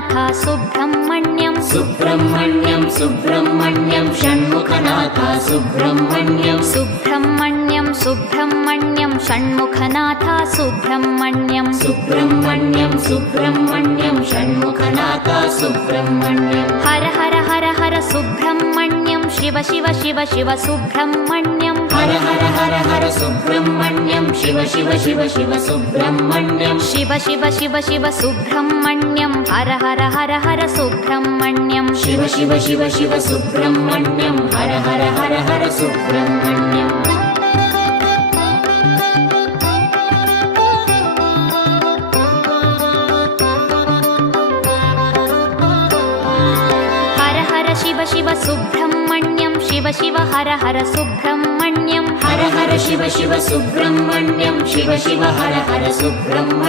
Shanmukhanath Subrahmanyam Subrahmanyam Subrahmanyam Shanmukhanath Subrahmanyam Subrahmanyam Subrahmanyam Shanmukhanath Subrahmanyam Subrahmanyam Subrahmanyam Shanmukhanath Subrahmanyam Har Har Har Har Subrahmanyam Shiva Shiva Shiva Shiva Subrahmanyam Har Har Har Har Subrahmanyam Shiva Shiva Shiva Shiva Subrahmanyam Shiva Shiva Shiva Shiva Subrahmanyam Har Har Har Har Subrahmanyam Shiva Shiva Shiva Shiva Subrahmanyam Har Har Har Har Subrahmanyam Har Har Shiva Shiva Subrahmanyam Shiva Shiva Har Har Subrahmanyam Har Har Shiva Shiva Subrahmanyam Shiva Shiva Har Har Subrahmanyam